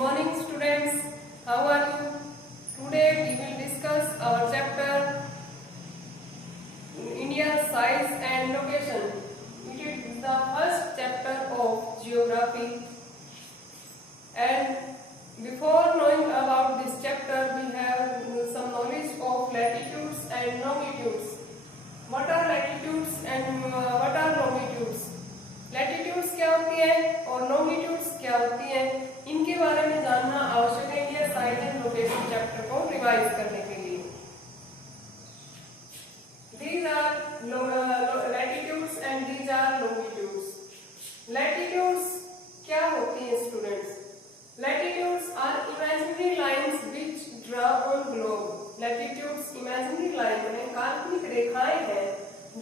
morning students, how are you? Today we will discuss our chapter India's size and location. It is the first chapter of geography, and before knowing about this chapter we have some knowledge of latitudes and longitudes. What are latitudes and what are longitudes? Latitudes क्या होती है और longitudes क्या होती है, इनके बारे में जानना आवश्यक है India size and location chapter को रिवाइज करने के लिए। These are latitudes and these are longitudes. Latitudes क्या होती है students? Latitudes are imaginary lines which draw on globe. Latitudes imaginary line है, काल्पनिक रेखाएं हैं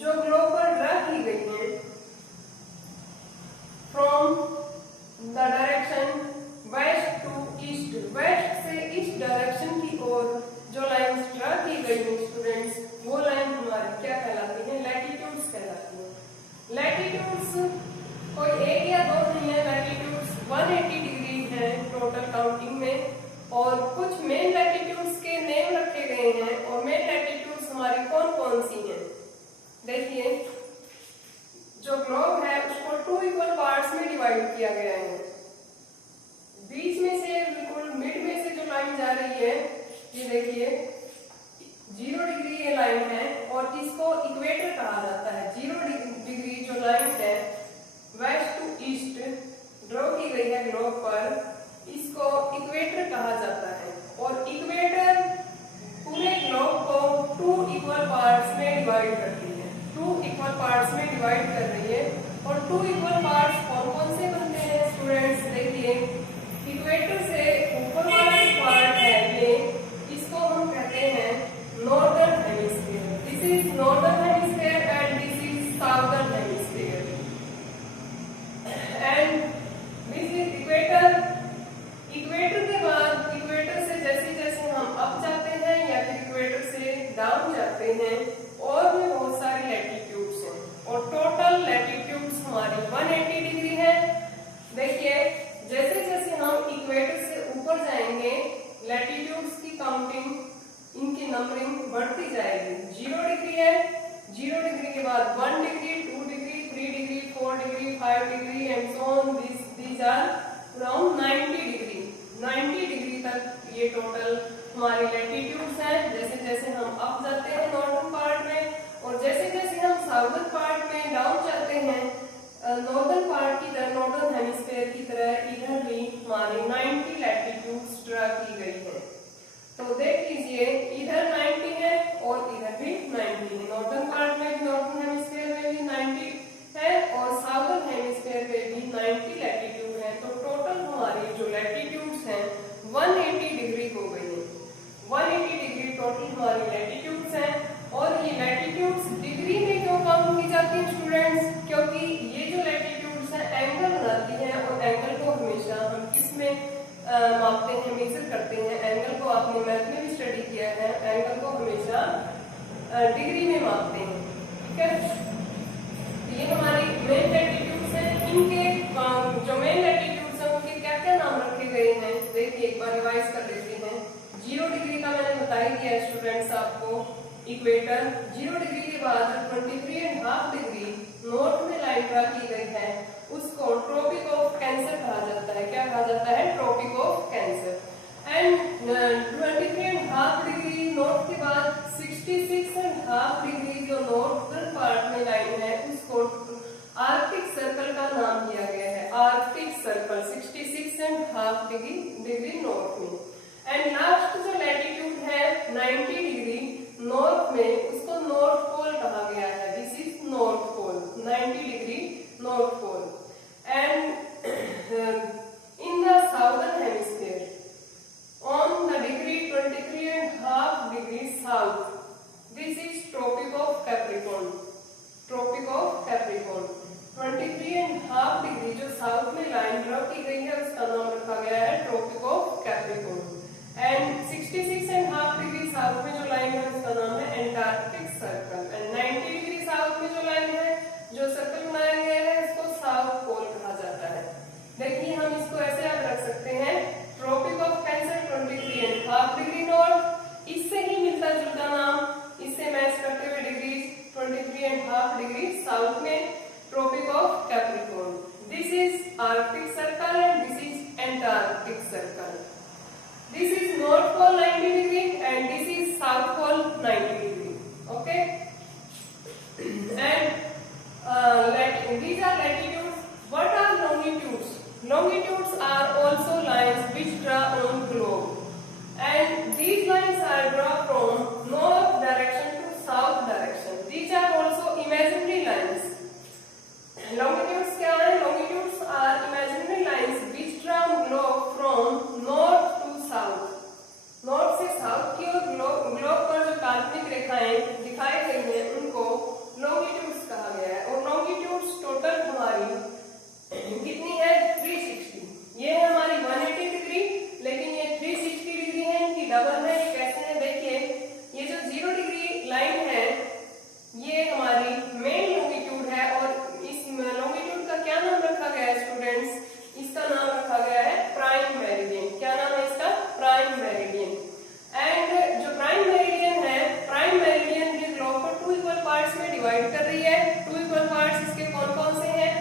जो ग्लोब पर ड्रा की गई हैं from the direction west to east. West से ईस्ट डायरेक्शन की ओर जो लाइंस ड्रा की गई हैं स्टूडेंट्स, वो लाइन हमारी क्या कहलाती है? लैटिट्यूड्स कहलाती है। लैटिट्यूड्स कोई एक या दो नहीं है, लैटिट्यूड्स 180 डिग्री है टोटल काउंटिंग में, और कुछ मेन लैटिट्यूड्स के नेम रखे गए हैं। और मेन लैटिट्यूड्स हमारी कौन कौन सी हैं? देखिए, जो ग्लोब है उसको 2 इक्वल पार्ट्स में डिवाइड किया गया है। बीच में से बिल्कुल मिड में से जो लाइन जा रही है, ये देखिए 0 डिग्री ये लाइन है और इसको इक्वेटर कहा जाता है। 0 डिग्री जो लाइन है वेस्ट टू ईस्ट ड्रॉ की गई है ग्लोब पर, इसको इक्वेटर कहा जाता है। और इक्वेटर पूरे ग्लोब को 2 इक्वल पार्ट्स में डिवाइड करती है, 2 इक्वल पार्ट्स में डिवाइड कर रही है। और 2 इक्वल पार्ट्स कौन कौन से बनते हैं स्टूडेंट्स? देखिए, इक्वेटर से ऊपर वाला पार्ट है ये, इसको हम कहते हैं northern hemisphere. This is northern hemisphere and this is southern hemisphere, and this is equator. Equator के बाद इक्वेटर से जैसे जैसे हम अप जाते हैं या फिर इक्वेटर से डाउन जाते हैं, और भी बहुत सारी लैटिट्यूड्स हैं, और टोटल लैटिट्यूड्स हमारी 180 डिग्री है। देखिए, जैसे जैसे हम इक्वेटर से ऊपर जाएंगे लैटिट्यूड्स की काउंटिंग, इनकी नंबरिंग बढ़ती जाएगी। 0 डिग्री है, 0 डिग्री के बाद 1 degree, 2 degree, 3 degree, 4 degree, 5 degree and so on. These are around 90 degree. 90 degree तक ये टोटल हमारी लैटिट्यूड्स हैं। जैसे जैसे हम अप जाते हैं नॉर्दर्न पार्ट में, और जैसे जैसे हम साउदर्न पार्ट में डाउन जाते हैं नॉर्दर्न पार्ट की तरह, नॉर्दर्न हेमिस्फीयर की तरह, इधर भी हमारी 90 लैटिट्यूड्स ड्रा की गई है। तो देख लीजिए, इधर 90 है और इधर भी 90 है। नॉर्दर्न पार्ट में भी, नॉर्दर्न हेमिस्फीयर में भी 90 है और साउदर्न हेमिस्फीयर में भी 90 लैटिट्यूड है। तो टोटल हमारी जो लैटिट्यूड्स हैं 180 डिग्री हो गई है। 180 डिग्री टोटल हमारी लैटिट्यूड्स हैं। और ये लैटिट्यूड्स डिग्री में क्यों काउंट की जाती है स्टूडेंट्स? क्योंकि ये जो लैटिट्यूड्स है एंगल बनाती है, और एंगल को हमेशा हम किस में मापते हैं, मेजर करते हैं? एंगल को आपने मैथ में भी स्टडी किया है, एंगल को हमेशा डिग्री में मापते हैं। ठीक है, ये हमारी मेन लैटिट्यूड्स हैं। इनके जो मेन लैटिट्यूड्स हैं उनके क्या क्या नाम रखे गए हैं, देखिए एक बार रिवाइज कर लेते हैं। 0 डिग्री का मैंने बता ही दिया स्टूडेंट्स आपको, इक्वेटर। 0 डिग्री के बाद 23.5 डिग्री नॉर्थ में लाइन ड्रा की गई है, उसको ट्रॉपिक ऑफ कैंसर कहा जाता है। क्या कहा जाता है? Tropic of Cancer. And 23.5 degree north के बाद 66.5 डिग्री जो नॉर्थर्न पार्ट में लाइन है, उसको आर्कटिक सर्कल का नाम दिया गया है। आर्कटिक सर्कल 66.5 डिग्री नॉर्थ में। एंड लास्ट जो लैटिट्यूड है 90 डिग्री नॉर्थ में, उसको नॉर्थ पोल कहा गया है। This is North Pole, 90 degree North Pole. And in the southern hemisphere on the degree 23.5 degree south, this is Tropic of Capricorn. Tropic of Capricorn 23.5 degree जो south में line draw की गई है, उसका नाम रखा गया है Tropic of Capricorn. And 66.5 degree south में जो लाइन है उसका नाम है Antarctic Circle. And 90 degree south में जो लाइन है, जो सर्कल बनाया गया है, उसको साउथ पोल कहा जाता है। देखिए, हम इसको ऐसे याद रख सकते हैं, साउथ में Tropic of Capricorn. This is Arctic Circle and this is Antarctic Circle. This is North Pole 90 degree and this is South Pole 90 degree. Okay, and these are latitudes. What are longitudes? Longitudes are also lines which draw on globe, and these lines are drawn from north direction to south direction. These are also imaginary lines. Longitudes क्या है? Longitudes are imaginary lines which draw globe from north to south. North से south की ओर globe पर जो काल्पनिक रेखाएं दिखाई गई हैं उनको लॉन्गिट्यूड्स कहा गया है। और लॉन्गिट्यूड्स टोटल हमारी कितनी है? 360। ये है हमारी 180 डिग्री, लेकिन ये 360 डिग्री है, इनकी डबल है। ये कैसे है? देखिए, ये जो 0 डिग्री लाइन है ये हमारी मेन लॉन्गिट्यूड है, और इस लॉन्गिट्यूड का क्या नाम रखा गया है स्टूडेंट्स? इसका नाम रखा गया है प्राइम मेरिडियन। क्या नाम है इसका? Prime meridian. एंड जो प्राइम मेरिडियन है, प्राइम मेरिडियन के ग्लोब को 2 इक्वल पार्ट्स में डिवाइड कर रही है। 2 इक्वल पार्ट्स इसके कौन कौन से हैं?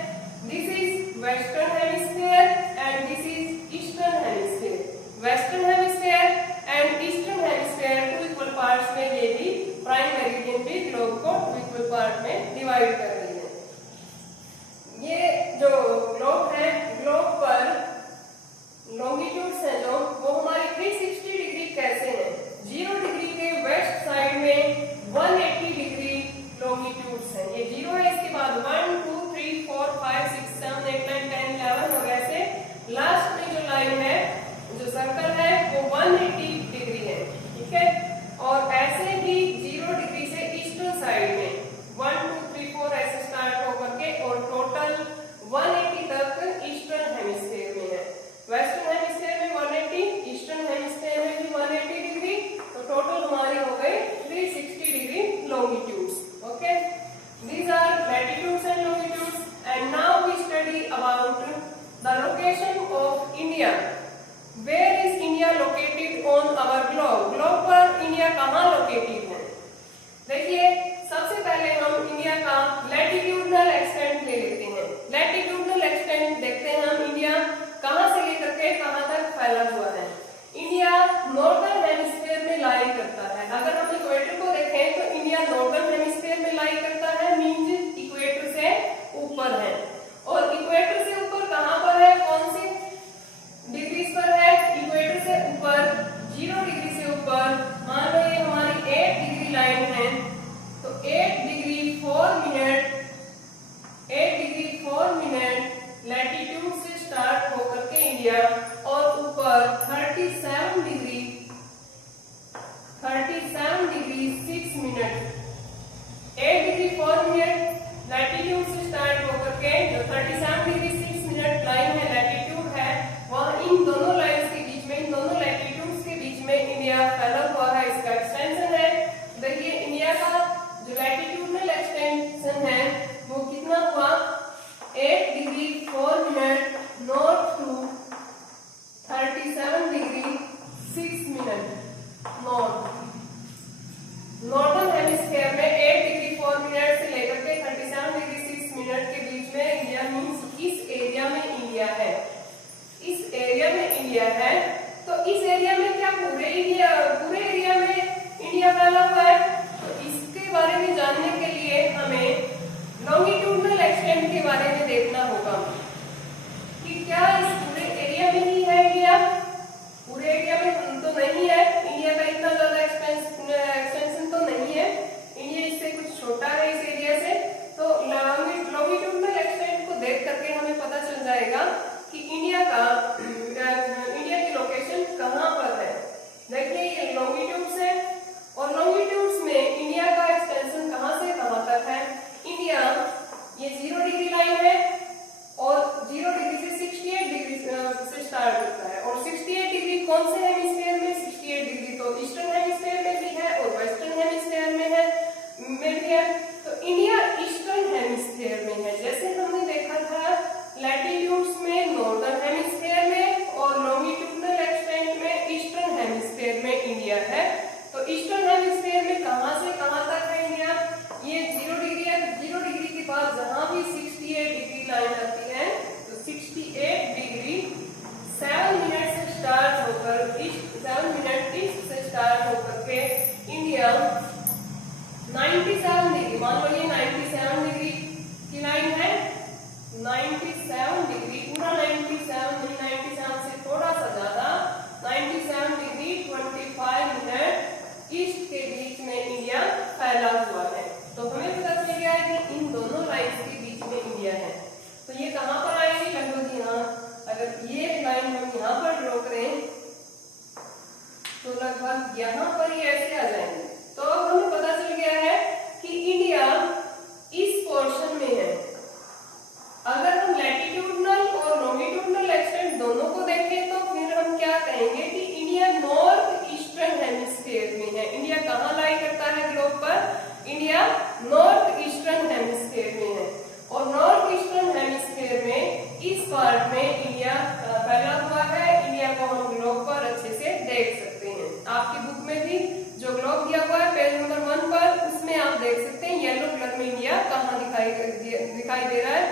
This is western hemisphere and this is eastern hemisphere. Western hemisphere and eastern hemisphere 2 equal parts में ये भी प्राइम मेरिडियन भी ग्लोब को 2 इक्वल पार्ट में डिवाइड कर रही है। ये जो ग्लोब है, ग्लोब पर लॉन्गिट्यूड्स है जो वो हमारी 360 डिग्री कैसे है? 0 डिग्री के वेस्ट साइड में 180 डिग्री लॉन्गिट्यूड्स है। ये 0 है, इसके बाद 1 2 3 4 5 6 7 8 9 10 11 और ऐसे लास्ट में जो लाइन है, जो सर्कल है वो 180 डिग्री है। ठीक है, और ऐसे ही 0 डिग्री से ईस्टर्न साइड में 1 2 3 4 ऐसे स्टार्ट होकर के और टोटल 180 तक ईस्टर्न हेमिस्फीयर में है। वेस्टर्न हेमिस्फीयर में 180, ईस्टर्न हेमिस्फीयर में भी 180 डिग्री, तो टोटल हमारी हो गई 360 degree longitudes. Okay, these are latitudes and longitudes, and now we study about the location of India. Where is India located on our globe? Globe पर India कहाँ located है? देखिए, सबसे पहले हम इंडिया का लैटिट्यूडनल एक्सटेंट ले लेते हैं। लैटिट्यूडनल एक्सटेंट देखते हैं हम इंडिया कहां से लेकर के कहां तक फैला हुआ है। इंडिया नॉर्दर्न हेमिस्फीयर में लाई करता है। अगर हम इक्वेटर को देखें तो इंडिया नॉर्दर्न हेमिस्फीयर में लाई करता है, मींस इक्वेटर से ऊपर है। और इक्वेटर से ऊपर कहां पर है? कौन सी डिग्रीज पर है? इक्वेटर से ऊपर 0 डिग्री से ऊपर, मान लो ये हमारी 8 डिग्री लाइन है, तो 8 डिग्री 4 मिनट लैटिट्यूड से स्टार्ट होकर के इंडिया और ऊपर 37 degree 6 minute, 8 degree 4 minute latitude से स्टार्ट होकर के जो 37 डिग्री 6 मिनट लाइन है, लैटिट्यूड है, वहां इन दोनों लाइंस के बीच में, इन दोनों लैटिट्यूड्स के बीच में इंडिया फैला हुआ है। इसका एक्सटेंशन है, देखिए इंडिया का जो लैटिट्यूडनल एक्सटेंशन है वो कितना हुआ? 8 degree 4 minute north to 37 degree 6 minute north. Northern hemisphere में 8 डिग्री 4 मिनट से लेकर के 37 डिग्री 6 मिनट के बीच में इंडिया, मींस इस एरिया में इंडिया है। इस एरिया में इंडिया है, तो इस एरिया में क्या पूरे एरिया में इंडिया फैला हुआ है? तो इसके बारे में जानने के लिए हमें लॉन्गिट्यूडनल एक्सटेंट के बारे में देखना होगा कि क्या इस पूरे एरिया में ही है इंडिया? पूरे एरिया में तो नहीं है, इंडिया का इतना ज्यादा एक्सटेंशन तो नहीं है, इंडिया इससे कुछ छोटा है इस एरिया से। तो लॉन्गिट्यूडनल एक्सटेंट को देख करके हमें पता चल जाएगा कि इंडिया की लोकेशन कहाँ पर है। देखिए ये लॉन्गिट्यूड्स है, और लॉन्गिट्यूड्स में इंडिया का एक्सटेंशन कहाँ से कहाँ तक है? इंडिया ये 0 डिग्री लाइन है और 0 डिग्री से 68 डिग्री से स्टार्ट होता है, और 68 डिग्री कौन से हेमिस्फीयर में? 68 डिग्री तो ईस्टर्न हेमिस्फीयर में भी है और वेस्टर्न हेमिस्फीयर में भी है। तो इंडिया ईस्टर्न हेमिस्फीयर में है। जैसे हमने देखा था लैटिट्यूड्स में नॉर्दर्न हेमिस्फीयर में लगभग यहाँ पर ही ऐसे आ जाएंगे। तो अब हमें पता चल गया है कि इंडिया इस पोर्शन में है। अगर हम लैटिट्यूडनल और लॉन्गिट्यूडनल एक्सटेंट दोनों को देखें तो फिर हम क्या कहेंगे कि इंडिया नॉर्थ ईस्टर्न हेमिस्फीयर में है। इंडिया कहाँ लाई करता है ग्लोब पर? इंडिया नॉर्थ ईस्टर्न हेमिस्फीयर में है। और नॉर्थ ईस्टर्न हेमिस्फीयर में इस पार्ट में इंडिया फैला हुआ है। इंडिया को हम ग्लोब पर अच्छे से देख सकते हैं। आपकी बुक में भी जो ग्लोब दिया हुआ है पेज नंबर 1 पर, उसमें आप देख सकते हैं येलो कलर में इंडिया कहाँ दिखाई दे रहा है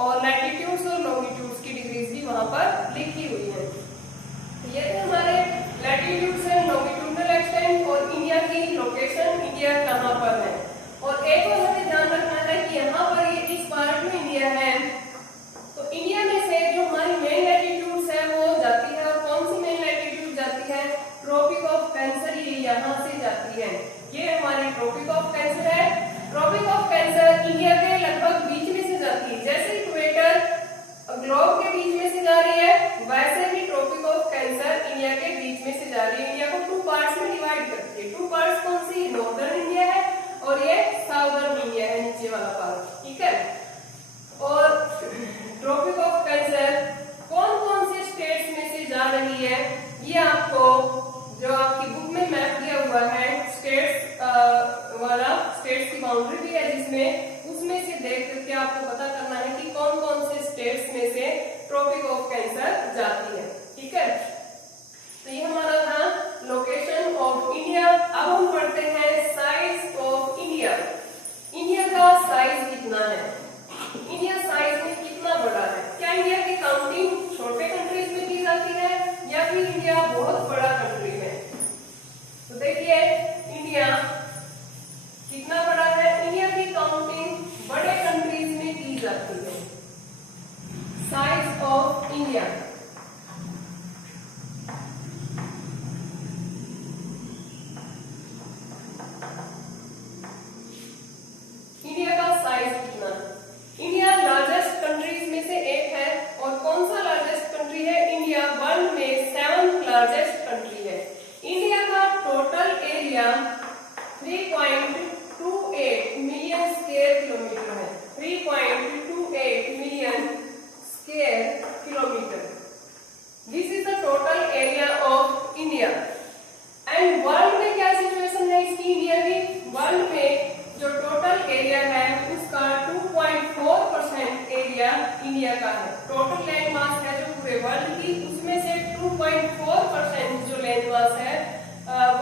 और लैटिट्यूड्स और लॉन्गिट्यूड्स की डिग्रीज भी वहां पर लिखी हुई है। तो ये थे हमारे लैटिट्यूड्स एंड लॉन्गिट्यूडनल एक्सटेंट और इंडिया की लोकेशन, इंडिया कहाँ पर है। और एक और हमें ध्यान रखना है कि यहाँ पर ये इस पार्ट में इंडिया है, तो इंडिया में से जो हमारी मेन लैटिट्यूड्स है वो जाती है। और कौन सी मेन लैटिट्यूड जाती है? ट्रॉपिक ऑफ कैंसर, ये यहाँ से जाती है। ये हमारी ट्रॉपिक ऑफ कैंसर है। ट्रॉपिक ऑफ कैंसर इंडिया के लगभग बीच में से जाती है। जैसे इक्वेटर ग्लोब के बीच में से जा रही है, वैसे ही ट्रॉपिक ऑफ कैंसर इंडिया के बीच में से जा रही है। इंडिया को 2 पार्ट्स में डिवाइड करती है। 2 पार्ट्स कौन सी? नॉर्दर्न इंडिया है और ये साउदर्न इंडिया है, नीचे वाला पार्ट, ठीक है। और ट्रॉपिक ऑफ कैंसर कौन कौन से स्टेट्स में से जा रही है, ये आपको जो आपकी बुक में मैप दिया हुआ है स्टेट्स वाला, स्टेट्स की बाउंड्री भी है जिसमें, उसमें से देख करके आपको पता करना है कि कौन कौन से स्टेट्स में से ट्रॉपिक ऑफ कैंसर जाती है, ठीक है। तो ये हमारा था लोकेशन ऑफ इंडिया। अब हम पढ़ते हैं साइज ऑफ इंडिया। इंडिया का साइज कितना है? इंडिया साइज में कितना बड़ा है? क्या इंडिया की काउंटिंग छोटे कंट्रीज में की जाती है या फिर इंडिया बहुत बड़ा कंट्री है? तो देखिए इंडिया कितना बड़ा है। इंडिया की काउंटिंग बड़े कंट्रीज में की जाती है। साइज ऑफ इंडिया, इंडिया का साइज कितना? इंडिया लार्जेस्ट कंट्रीज में से एक है। और कौन सा लार्जेस्ट कंट्री है? इंडिया वर्ल्ड में 7th लार्जेस्ट कंट्री है। इंडिया का total area 3.28 million square kilometre है। 3.28 million square kilometre, this is the total area of India. And world में क्या सिचुएशन है इसकी? इंडिया की वर्ल्ड में जो टोटल एरिया है उसका 2.4% एरिया इंडिया का है। टोटल लैंड मास है जो पूरे वर्ल्ड की, उसमें से 2.4% जो लैंड मास है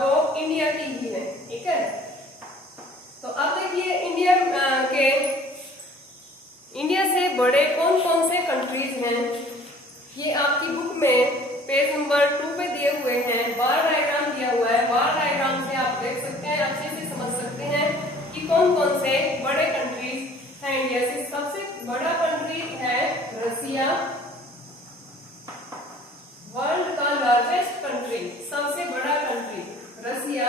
वो इंडिया की ही है, ठीक है। तो अब देखिए इंडिया से बड़े कौन कौन से कंट्रीज हैं, ये आपकी बुक में पेज नंबर 2 पे दिए हुए हैं। बार डायग्राम दिया हुआ है। बार डायग्राम से आप देख सकते हैं, अच्छे से समझ सकते हैं कि कौन कौन से बड़े कंट्रीज हैं इंडिया से। सबसे बड़ा कंट्री है रसिया, वर्ल्ड का लार्जेस्ट कंट्री, सबसे बड़ा country Russia.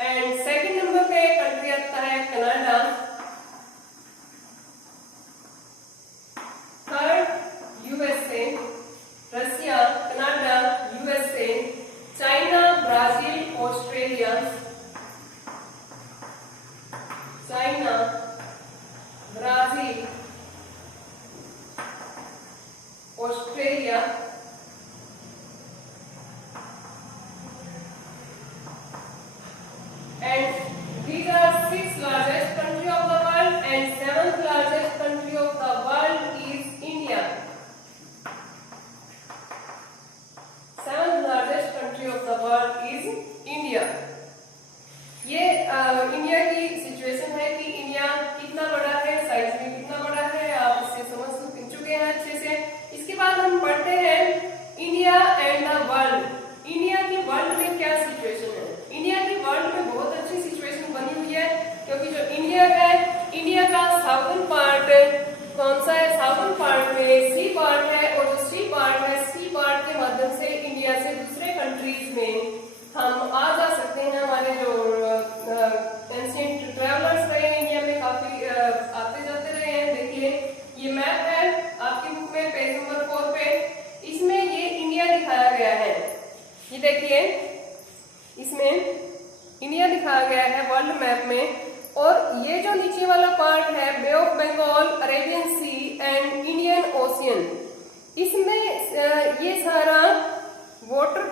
And second number पे कंट्री आता है Canada, third USA, Russia, Canada, USA, China, Brazil, Australia, China, Brazil, Australia, and these are 6 largest country of the world and 7th largest country of the world is India. 7th largest country of the world is India. ये India की situation है कि India कितना बड़ा है, size में कितना बड़ा है, आप इससे समझ चुके हैं अच्छे से। इसके बाद हम पढ़ते हैं India and the world. India की वर्ल्ड में क्या सिचुएशन है? इंडिया की वर्ल्ड में बहुत अच्छी सिचुएशन बनी हुई है, क्योंकि जो इंडिया है, इंडिया का साउथर्न पार्ट कौन सा है? साउथर्न पार्ट में सी पार्ट है, और जो सी पार्ट है, सी पार्ट के माध्यम से इंडिया से दूसरे कंट्रीज में हम आ जा सकते हैं। हमारे जो एंशिएंट ट्रैवलर्स रहे हैं इंडिया में, काफी आते जाते रहे हैं। देखिए ये मैप है आपकी बुक में पेज नंबर 4 पे, इसमें ये इंडिया दिखाया गया है। ये देखिए इसमें इंडिया दिखाया गया है वर्ल्ड मैप में। और ये जो नीचे वाला पार्ट है Bay of Bengal, Arabian Sea and Indian Ocean, इसमें ये सारा वाटर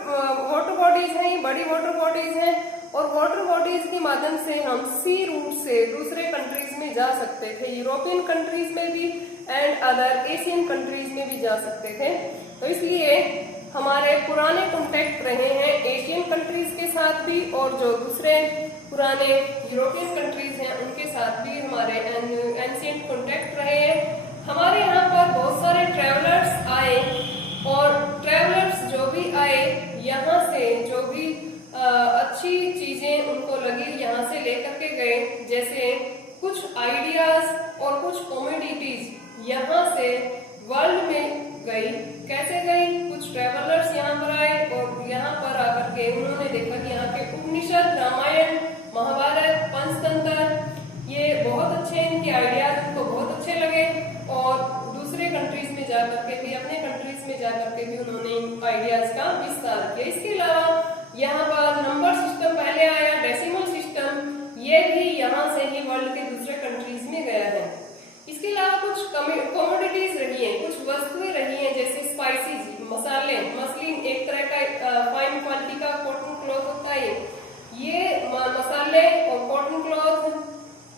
बॉडीज हैं, ये बड़ी वाटर बॉडीज हैं। और वाटर बॉडीज के माध्यम से हम सी रूट से दूसरे कंट्रीज में जा सकते थे, यूरोपियन कंट्रीज में भी एंड अदर एशियन कंट्रीज में भी जा सकते थे। तो इसलिए हमारे पुराने कॉन्टेक्ट रहे हैं एशियन कंट्रीज के साथ भी, और जो दूसरे पुराने यूरोपियन कंट्रीज हैं उनके साथ भी हमारे एंशिएंट कॉन्टेक्ट रहे हैं। हमारे यहाँ पर बहुत सारे ट्रेवलर्स आए, और ट्रेवलर्स जो भी आए यहाँ से जो भी अच्छी चीजें उनको लगी यहाँ से लेकर के गए, जैसे कुछ आइडियाज और कुछ कॉमोडिटीज यहाँ से वर्ल्ड में गई। कैसे गई? कुछ ट्रेवलर्स यहाँ पर आए और यहाँ पर आकर के उन्होंने देखा कि यहाँ के उपनिषद, रामायण, महाभारत, पंचतंत्र ये बहुत अच्छे, इनके आइडियाज उनको बहुत अच्छे लगे, और दूसरे कंट्रीज में जाकर के भी, अपने कंट्रीज में जाकर के भी उन्होंने इन आइडियाज का विस्तार किया। इसके अलावा यहाँ पर नंबर सिस्टम पहले आया, डेसिमल सिस्टम, ये भी यहाँ से ही वर्ल्ड के दूसरे कंट्रीज में गया है। इसके अलावा कुछ कमोडिटीज रही हैं, कुछ वस्तुएं रही हैं, जैसे स्पाइसेस, मसाले, मसलिन एक तरह का फाइन क्वालिटी का कॉटन क्लॉथ होता है, ये मसाले और कॉटन क्लॉथ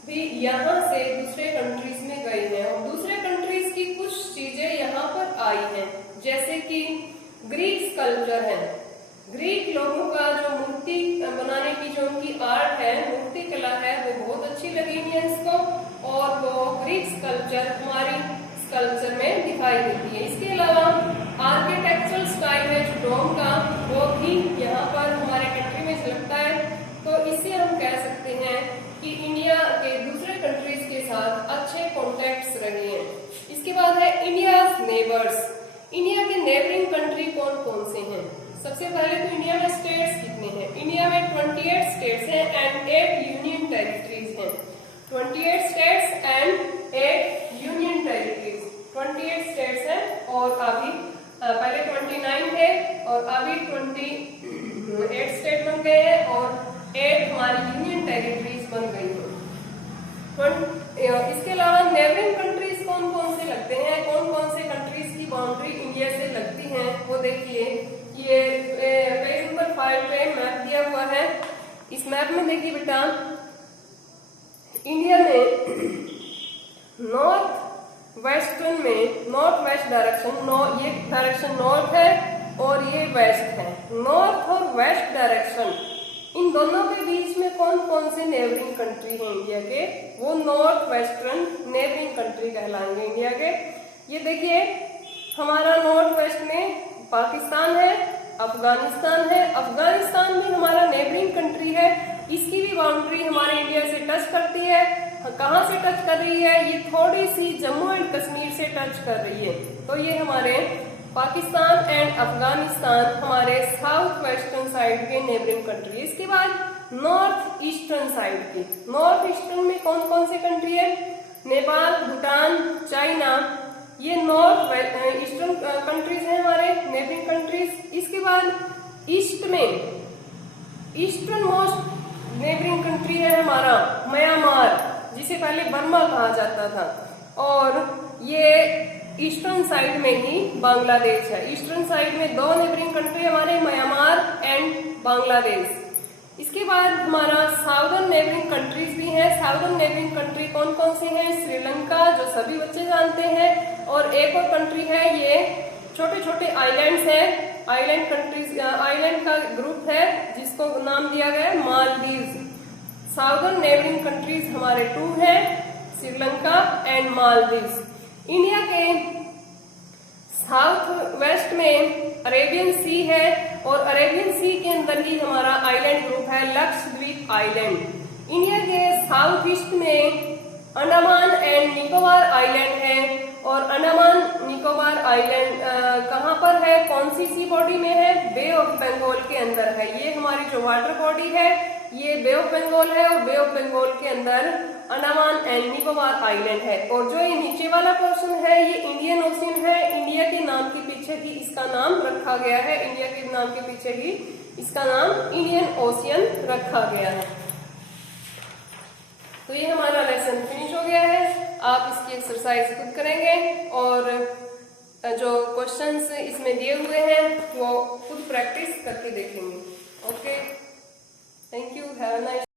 भी यहाँ से दूसरे कंट्रीज में गए हैं। और दूसरे कंट्रीज की कुछ चीजें यहाँ पर आई हैं, जैसे कि ग्रीक स्कल्पचर है, ग्रीक लोगों का जो मूर्ति बनाने की जो उनकी आर्ट है, मूर्ति कला है, वो बहुत अच्छी लगी इंडियंस को, और वो ग्रीक स्कल्पचर हमारी स्कल्पचर में दिखाई देती है। इसके अलावा आर्किटेक्चरल स्टाइल है जो डोम का, वो भी यहाँ पर हमारे कंट्री में झलकता है। तो इससे हम कह सकते हैं कि इंडिया के दूसरे कंट्रीज के साथ अच्छे कॉन्टेक्ट्स रहे हैं। इसके बाद है इंडियाज नेबर्स। इंडिया के नेबरिंग कंट्री कौन कौन से हैं? सबसे पहले तो इंडिया में स्टेट्स कितने हैं? इंडिया में 28 स्टेट्स हैं एंड 8 यूनियन टेरिटरीज हैं। 28 states and 8 union territories, 28 states हैं, और अभी पहले 29 थे और अभी 28 स्टेट बन गए हैं और 8 हमारी यूनियन टेरिटरीज बन गई हैं। इसके अलावा नेबरिंग कंट्रीज कौन कौन से लगते हैं, कौन कौन से कंट्रीज की बाउंड्री इंडिया से लगती हैं, वो देखिए। ये पेज नंबर 5 पे मैप दिया हुआ है। इस मैप में देखिए बेटा, इंडिया में नॉर्थ वेस्टर्न में, नॉर्थ वेस्ट डायरेक्शन, ये डायरेक्शन नॉर्थ है और ये वेस्ट है। नॉर्थ और वेस्ट डायरेक्शन, इन दोनों के बीच में कौन कौन से नेबरिंग कंट्री हैं इंडिया के, वो नॉर्थ वेस्टर्न नेबरिंग कंट्री कहलाएंगे इंडिया के। ये देखिए हमारा नॉर्थ वेस्ट में पाकिस्तान है, अफगानिस्तान है। अफगानिस्तान भी हमारा नेबरिंग कंट्री है, इसकी भी बाउंड्री हमारे इंडिया से टच करती है। कहाँ से टच कर रही है? ये थोड़ी सी जम्मू एंड कश्मीर से टच कर रही है। तो ये हमारे पाकिस्तान एंड अफगानिस्तान हमारे साउथ वेस्टर्न साइड के नेबरिंग कंट्री। इसके बाद नॉर्थ ईस्टर्न साइड की, नॉर्थ ईस्टर्न में कौन कौन से कंट्री है? नेपाल, भूटान, चाइना, ये नॉर्थ ईस्टर्न कंट्रीज हैं हमारे नेबरिंग कंट्रीज। इसके बाद ईस्ट में ईस्टर्न मोस्ट नेबरिंग कंट्री है हमारा म्यांमार, जिसे पहले बर्मा कहा जाता था, और ये ईस्टर्न साइड में ही बांग्लादेश है। ईस्टर्न साइड में 2 नेबरिंग कंट्री हमारे, म्यांमार एंड बांग्लादेश। इसके बाद हमारा साउदर्न नेबरिंग कंट्रीज भी हैं। साउदर्न नेबरिंग कंट्री कौन कौन से हैं? श्रीलंका, जो सभी बच्चे जानते हैं, और एक और कंट्री है, ये छोटे छोटे आइलैंड्स हैं, आइलैंड कंट्रीज, आइलैंड का ग्रुप है जिसको नाम दिया गया है मालदीव्स। साउदर्न नेबरिंग कंट्रीज हमारे 2 हैं, श्रीलंका एंड मालदीव्स। इंडिया के साउथ वेस्ट में अरेबियन सी है, और अरेबियन सी के अंदर ही हमारा आइलैंड ग्रुप है लक्षद्वीप आइलैंड। इंडिया के साउथ ईस्ट में अंडमान एंड निकोबार आइलैंड है, और अंडमान निकोबार आइलैंड कहाँ पर है, कौन सी सी बॉडी में है? बे ऑफ बंगाल के अंदर है। ये हमारी जो वाटर बॉडी है ये बे ऑफ बंगाल है, और बे ऑफ बंगाल के अंदर अंडमान एंड निकोबार आइलैंड है। और जो ये नीचे वाला पोर्शन है ये इंडियन ओशियन है। इंडिया के नाम के पीछे ही इसका नाम रखा गया है, इंडिया के नाम के पीछे ही इसका नाम इंडियन ओशियन रखा गया है। तो ये हमारा लेसन फिनिश हो गया है। आप इसकी एक्सरसाइज खुद करेंगे और जो क्वेश्चंस इसमें दिए हुए हैं वो खुद प्रैक्टिस करके देखेंगे। Okay, thank you, have a nice